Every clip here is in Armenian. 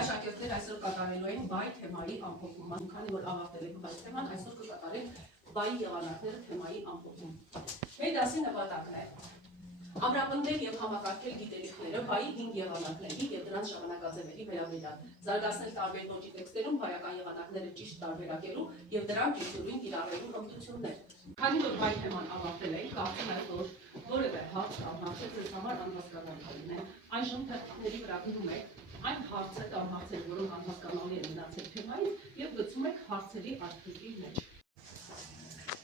աշակերտներ այսօր կատարելու են բայ թեմայի ամփոփումը, քանի որ ավարտել ենք բայ թեման, այսօր կկատարենք բայի եղանակները թեմայի ամփոփում։ Մեր դասի նպատակն է ամրապնդել եւ համակարգել գիտելիքները բայի 5 եղանակների եւ դրանց ժամանակաձևերի վերաբերյալ, զարգացնել տարբեր ոճի տեքստերում բայական եղանակները ճիշտ տարբերակելու եւ դրանք ճիշտորեն կիրառելու հմտություններ։ Քանի որ բայ թեման ավարտել ենք, կարծում եմ, որ որևէ հարց կամ հարցեր ձեզ համար անհասկանալի են։ Այժմ թերթիկների վրա գնում եք այն հարցը կամ հարցեր, որոնք անհասկանալի են մնացել թեմայից եւ գցում եք հարցերի արդյունքի մեջ։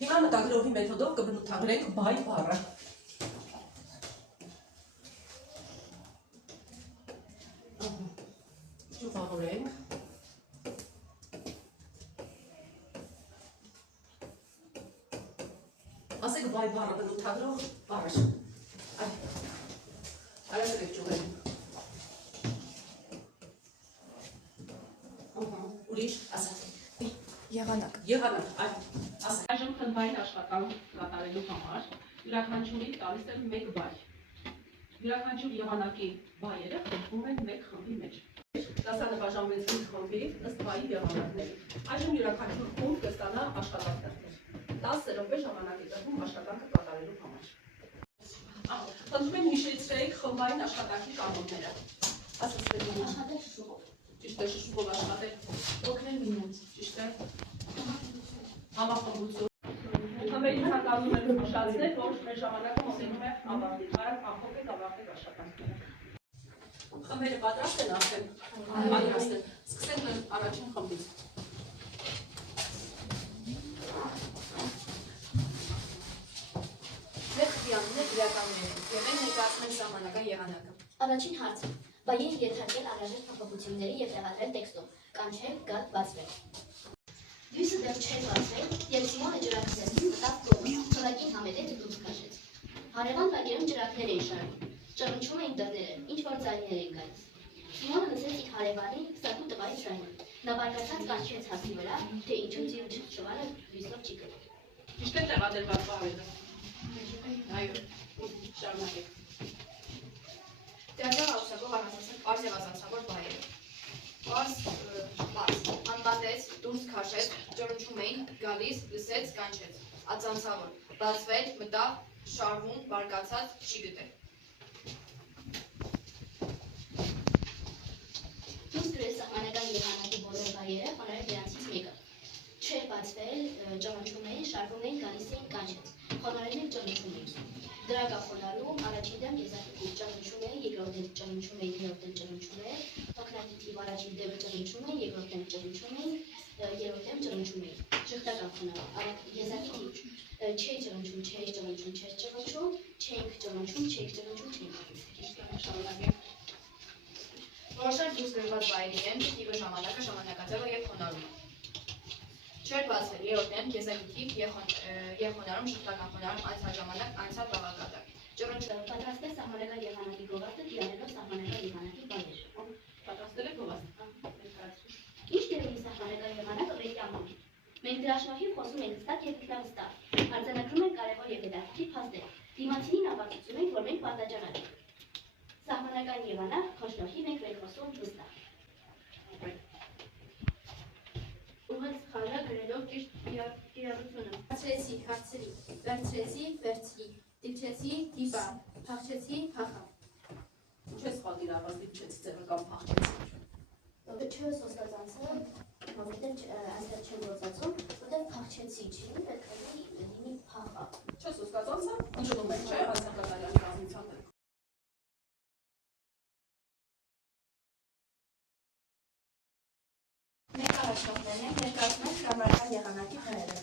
Հիմա մտագրողի մեթոդով կբնութագրենք բայ բառը։ Ճյուղավորենք։ Ասեք բայ բառը բնութագրող բառը։ Արեցեք ճյուղերին։ Ուրիշ, ասացեք։ Եղանակ։ Եղանակ, ասեք։ Այժմ խմբային աշխատանք կատարելու համար յուրաքանչյուրին տալիս եմ 1 բայ։ Յուրաքանչյուր եղանակի բայերը խմբվում են 1 խմբի մեջ։ Դասանը բաժանվեց 5 խմբի ըստ բայի եղանակների։ Այժմ յուրաքանչյուր խումբ կստանա աշխատանքներ։ 10 րոպե ժամանակ է տրվում աշխատանքը կատարելու համար։ Խնդրում եմ հիշեցրեք խմբային աշխատանքի կանոնները։ Ասացեք աշխատել շշուկով։ Ճիշտ է, շշուկով աշխատել։ Օգնել միմյանց։ Ճիշտ է։ Համախմբություն։ Խմբերի ցանկանում եմ նշեցնել, որ մեր ժամանակը մոտենում է ավարտին։ Արագ ամփոփեք ավարտեք աշխատանքները։ Խմբերը պատրաստ են արդեն։ Պատրաստ են։ Սկսենք առաջին խմբից։ Ձերքյաններ գրականներ եւ են ներկայացնել ժամանական եղանակը։ Առաջին հարցը. բայեր ենթարկել անհրաժեշտ փոփոխությունների եւ տեղադրել տեքստում, կանչել, գալ, բացվել։ Դույսը դեռ չէր բացվել, եւ Սիմոնը ջրակցեցին մտավ կողմ, ծրագին համետեց ու դուրս քաշեց։ Հարևան տակերում ջրակներ էին շարում, ճռնչում էին դռները, ինչ որ ձայներ էին գալիս։ Սիմոնը լսեց իր հարևանի սակու տղայի ձայնը։ Նա բարկացած կանչեց հասի վրա, թե ինչու ձիու չվարը դույսով չի գնում։ Ճիշտ է տեղադրված բառերը։ Այո, շարունակեք։ Դարձյալ ուսակով առանձնացնել արզ եւ ազանցավոր բայերը։ Պարզ, անպատեց, դուրս քաշեց, ճռնչում էին, գալիս, լսեց, կանչեց, ածանցավոր, բացվել, մտավ, շարվում, բարկացած, չի գտել։ Դուրս գրել սահմանական եղանակի բոլոր բայերը, խոնարհել դրանցից մեկը։ Չէր բացվել, ճռնչում էին, շարվում էին, գալիս էին, կանչեց, խոնարհել են, ճռնչում էին։ Դրագա խոնարհում, առաջին դեմ եզակի ճռնչում էին, երկրորդ դեմ ճռնչում էին, երրորդ դեմ ճռնչում էին, հոգնածիթիվ առաջին դեմ ճռնչում էին, երկրորդ դեմ ճռնչում էին, երրորդ դեմ ճռնչում էին։ Շղթական խոնարհ, եզակի չէ ճռնչում, չէ ճռնչում, չէ ճռնչում, չենք ճռնչում, չէ ճռնչում, չենք։ Շարունակեք։ Որոշակ դուրս գրված բայերի են, տիպը ժամանակը, ժամանակաձևը եւ խոնարհումը։ Չէր բացվել, երրորդ դեմ եզակիթիվ եւ խոնարհում, շղթական խոնարհում, անցյալ ժամանակ, անցյալ բաղակատար։ Ճռնչում Պատրաստել սահմանական եղանակի գովազդը դիանելով սահմանական եղանակի բայեր։ Պատրաստել եք գովազդ։ Ինչ դերերի սահմանական եղանակը պետք է ամփոփի։ Մենք դրա շնորհիվ խոսում ենք հստակ եւ ինքնավստահ։ Արձանագրում ենք կարևոր եւ հետաքրքիր փաստեր։ Դիմացինին ապացուցում ենք, որ մենք պատաճանակ ենք։ Սահմանական եղանակ, խոշնորհի մենք խոսում վստահ։ ուղղել սխալը գրելով ճիշտ կիրառությունը։ Հարցրեցի, հարցրի, վերցրեցի, վերցրի, դիպչեցի, դիպա, փախչեցի, փախա։ Ինչ է սխալ կիրառված դիպչեցի ձեռը կամ փախչեցի։ Չէ սոսկացանցը, որտեղ այստեղ չեմ գործածում, որտեղ փախչեցի չի, պետք է լինի փախա։ Չէ սոսկացանցը, ընտրում եք, չէ, հանցակատարյալ կազմության դեպքում։ Մեկ առաջնորդներն են ներկայացնում են շարունակական եղանակի բառերը։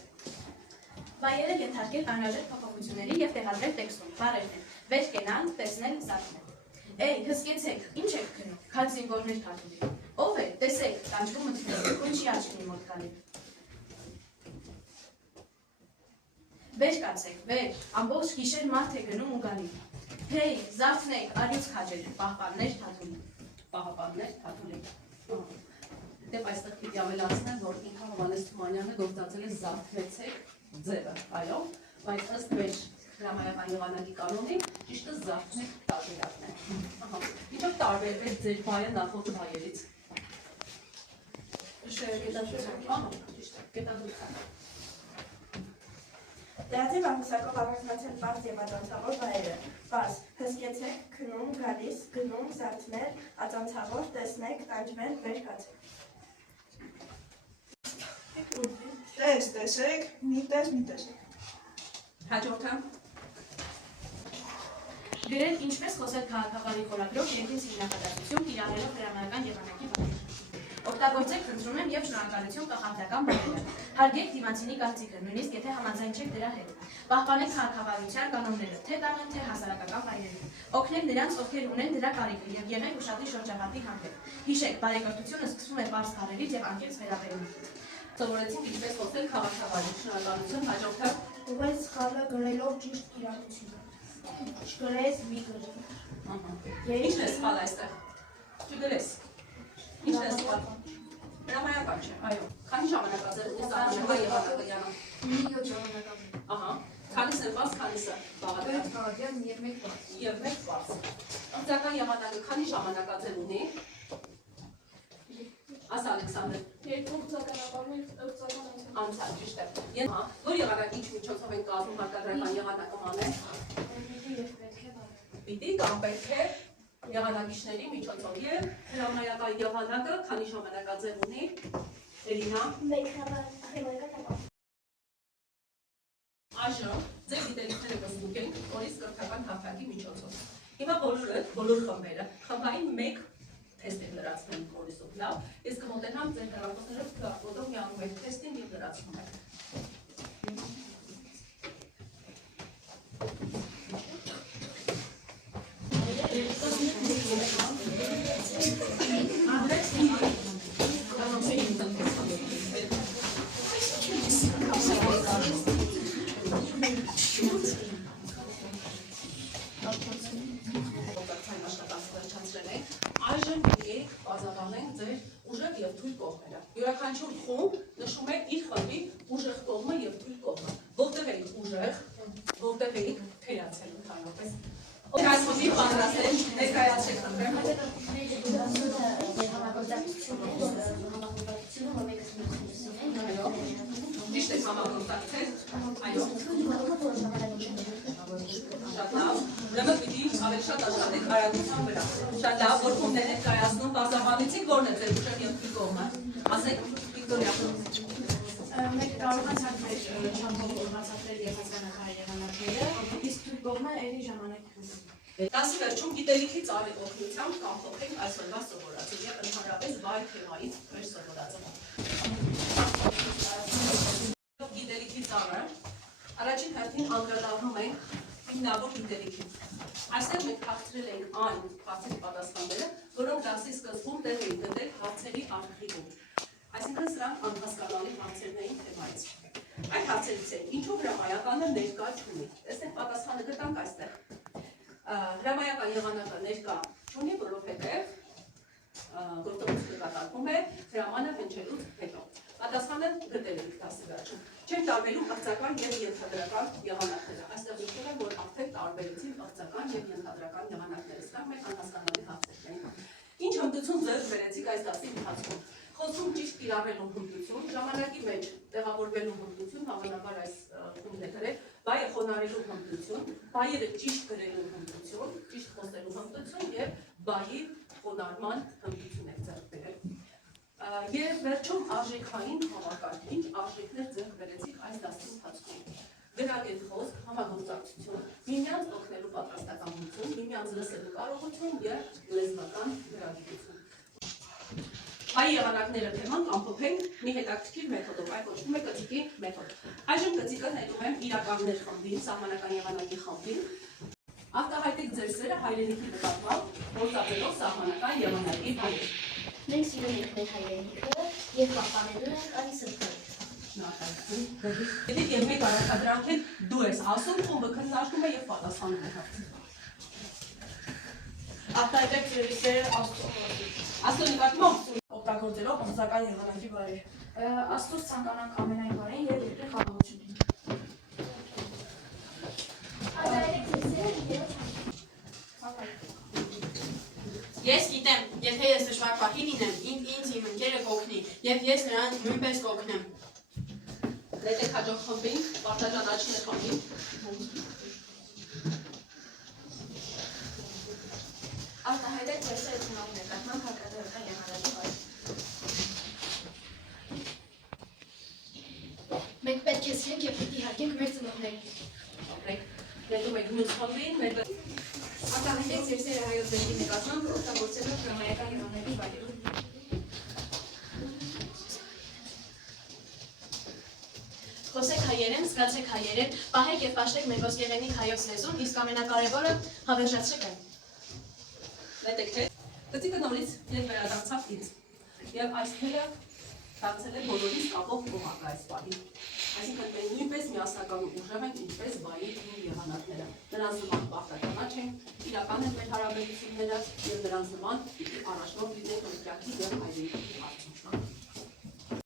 Բայերը ենթարկել անհրաժեշտ փոփոխությունների եւ տեղադրել տեքստում։ Բառերն են. վեր կենալ, տեսնել, զարթնել։ Էй, հսկեցեք, ինչ եք քնում, քան զինվորներ թաթուլի։ Ով է, տեսեք, կանչվում ընդունել, քունչի աչքին մոտ գալի։ Վեր կացեք, վեր, ամբողջ գիշեր մարդ է գնում ու գալի։ Հեյ, զարթնեք, արյուծ քաջեր, պահպաններ թաթուլի։ Պահապաններ թաթուլի։ Դեպ այստեղ պիտի ավելացնեմ, որ ինքը Հովհաննես Թումանյանը գործածել է զարթվեցեք ձևը, այո, բայց ըստ մեր հրամայական եղանակի կանոնի ճիշտը զարթնեք տարբերակն է։ Ինչով տարբերվեց ձեր բայը նախորդ բայերից։ Գետադրության։ Դրատիվ ամուսակով առանձնացել պարզ և ածանցավոր վայրը։ Պարզ, հսկեցեք, քնում, գալիս, գնում, զարթնել, ածանցավոր, տեսնեք, տանջվել, վեր կացեք։ Տես, տեսեք, մի տեսեք։ Հաջորդը։ Գրել ինչպես խոսել քաղաքավարի խորագրով երկրից հիմնախադասություն կիրառելով հրամանական եղանակի բառեր։ Օգտագործեք խնդրում եմ եւ շնորհակալություն կախարդական բառերը։ Հարգեք դիմացինի կարծիքը, նույնիսկ եթե համաձայն չեք դրա հետ։ Պահպանեք քաղաքավարության կանոնները, թե տանը, թե հասարակական վայրերում։ Օգնեք նրանց, ովքեր ունեն դրա կարիքը եւ եղեք ուշադիր շրջապատի հանդեպ։ Հիշեք, բարեկրթությունը սկսվում է բարձ բառերից եւ անկեղծ վերաբերումից։ Սովորեցինք ինչպես խոսել քաղաքավարի շնորհակալություն, հաջորդը։ Ուղղեց խաղը գրելով ճիշտ իրականությունը։ Չգրես մի գրի։ Ինչն է սխալ այստեղ։ Չգրես։ Ինչն է սխալ։ Հրամայական չէ, այո։ Քանի ժամանակաձև ու սահմանական եղանակը յանա։ 7 ժամանակավոր։ Ահա։ Քանիս են բաց, քանիսը բաղադրյալ։ 5 բաղադրյալ եւ 1 բառ։ Եվ 1 բաց։ Ընտրական եղանակը քանի ժամանակաձև ունի։ Ասա Ալեքսանդր։ Երկու ծականաբարներ ծական Անցած ճիշտ է։ Ահա, որ եղանակի ինչ միջոցով են կազմում հարկադրական եղանակը մանե։ Պիտի կամ պետք է եղանակիչների միջոցով եւ հրամայական եղանակը քանի ժամանակաձև ունի։ Էլինա։ Այժմ ձեր գիտելիքները կզուգենք օրից կրթական հարթակի միջոցով։ Հիմա բոլոր խմբերը խմբային 1 թեստ են լրացնում օրիսով, լավ։ Ես կմոտենամ ձեր հեռախոսները որով միանում եք թեստին եւ լրացնում եք։ Այժմ պիտի բազմավանենք ձեր ուժեղ եւ թույլ կողմերը։ Յուրաքանչյուր խումբ նշում է իր խմբի ուժեղ կողմը եւ թույլ կողմը։ Որտեղ եք ուժեղ, որտեղ եք թերացել ընդհանրապես։ Այսօրի պատրաստել ներկայացեք խնդրեմ։ Ճիշտ է համագործակցել։ Այո։ Շատ լավ։ Ուրեմն պիտի ավելի շատ աշխատեք արագության վրա։ Շատ լավ, որ խումբներ եք կայացնում, բարձրացնեցիք, որն է ձեր ուժեղ եւ թույլ կողմը։ Ասեք, Վիկտորիա։ Մենք կարող ենք ցանկել շամփոն բացատրել եւ հասկանալ եղանակները, իսկ թույլ կողմը ելի ժամանակ։ Դասի վերջում գիտելիքի ծառի օգնությամբ կանփոխենք այսօրվա սովորածը եւ ընդհանրապես վայ թեմայից մեր սովորածը։ Գիտելիքի ծառը առաջին հերթին անդրադառնում ենք հիմնավոր գիտելիքին։ Այստեղ մենք հաղթրել ենք այն հարցերի պատասխանները, որոնք դասի սկզբում տեղ էին գտել հարցերի արխիվում։ Այսինքն սրանք անհասկանալի հարցերն էին թեմայից։ Այդ հարցերից են ինչու հրամայականը ներկա չունի։ Տեսեք պատասխանը գտանք այստեղ։ Հրամայական եղանակը ներկա չունի, որովհետև գործողությունը կատարվում է հրամանը հնչելուց հետո։ Պատասխանը գտել ենք դասի վերջում։ Չեն տարբերում աղձական եւ ենթադրական եղանակները։ Այստեղ ուշում եմ, որ արդեն տարբերեցին աղձական եւ ենթադրական եղանակները։ Սրանք մեկ անհասկանալի հարցեր են։ Ինչ հմտություն ձեռք բերեցիք այս դասի ընթացքում։ Խոսում ճիշտ կիրառելու հմտություն, ժամանակի մեջ տեղավորվելու հմտություն, հավանաբար այս խումբն է գրել, բայը խոնարհելու հմտություն, բայերը ճիշտ գրելու հմտություն, ճիշտ խոսելու հմտություն եւ բայի խոնարհման հմտություն է ձեռք բերել։ Եվ վերջում արժեքային համակարգ, ինչ արժեքներ ձեռք բերեցիք այս դասի ընթացքում։ Գրագետ խոսք, համագործակցություն, միմյանց օգնելու պատրաստակամություն, միմյանց լսելու կարողություն եւ լեզվական գրագիտություն։ Հայ եղանակները թեման ամփոփենք մի հետաքրքիր մեթոդով, այն կոչվում է կծիկի մեթոդ։ Այժմ կծիկը նետում եմ իրականներ խմբին, սահմանական եղանակի խմբին։ Արտահայտեք ձեր սերը հայրենիքի նկատմամբ, գործածելով սահմանական եղանակի հայր։ Մենք սիրում ենք մեր հայրենիքը եւ պահպանելու ենք այն սրբը։ Եթե եւ մեկ արտադրանքին դու ես ասում, խումբը քննարկում է եւ պատասխանում է հարցին։ Արտահայտեք ձեր սերը Աստծո նկատմամբ օգտագործելով ամուսական եղանակի բառեր։ Աստծուց ցանկանանք ամենայն բառին եւ երկրի խաղաղությունին։ Ես գիտեմ, եթե ես դժվար պահի լինեմ, ինձ իմ ընկերը կօգնի, Եվ ես նրան նույնպես կօգնեմ։ Դեք հաջող խմբին, պարտաճանաչին է խմբին։ Արտահայտեք ձեր սերը ծնողի նկատմամբ հարկադրական եղանակի վայր։ Մենք պետք է սիրենք եւ պիտի հարգենք մեր ծնողներին։ Ապրեք, ներդում եք մյուս խմբին, մեր Արտահայտեք ձեր սերը հայոց դեպի նկատմամբ օգտագործելով հրամայական եղանակի վայրեր։ Խոսեք հայերեն, զգացեք հայերեն, պահեք եւ պաշտեք մեր ոսկեղենիկ հայոց լեզուն, իսկ ամենակարևորը հավերժացրեք այն։ Նետեք թե, տծիկը նորից ետ վերադարձավ ինձ, և այս թելը դարձել է բոլորիս կապող կողակը այս պահին։ Այսինքն մենք նույնպես միասնական ու ուժեղ ենք ինչպես բայի ու եղանակները։ Նրանց նման պարտականաչ ենք, իրական են մեր հարաբերությունները և նրանց նման պիտի առաջնորդ լինենք մեր կյանքի և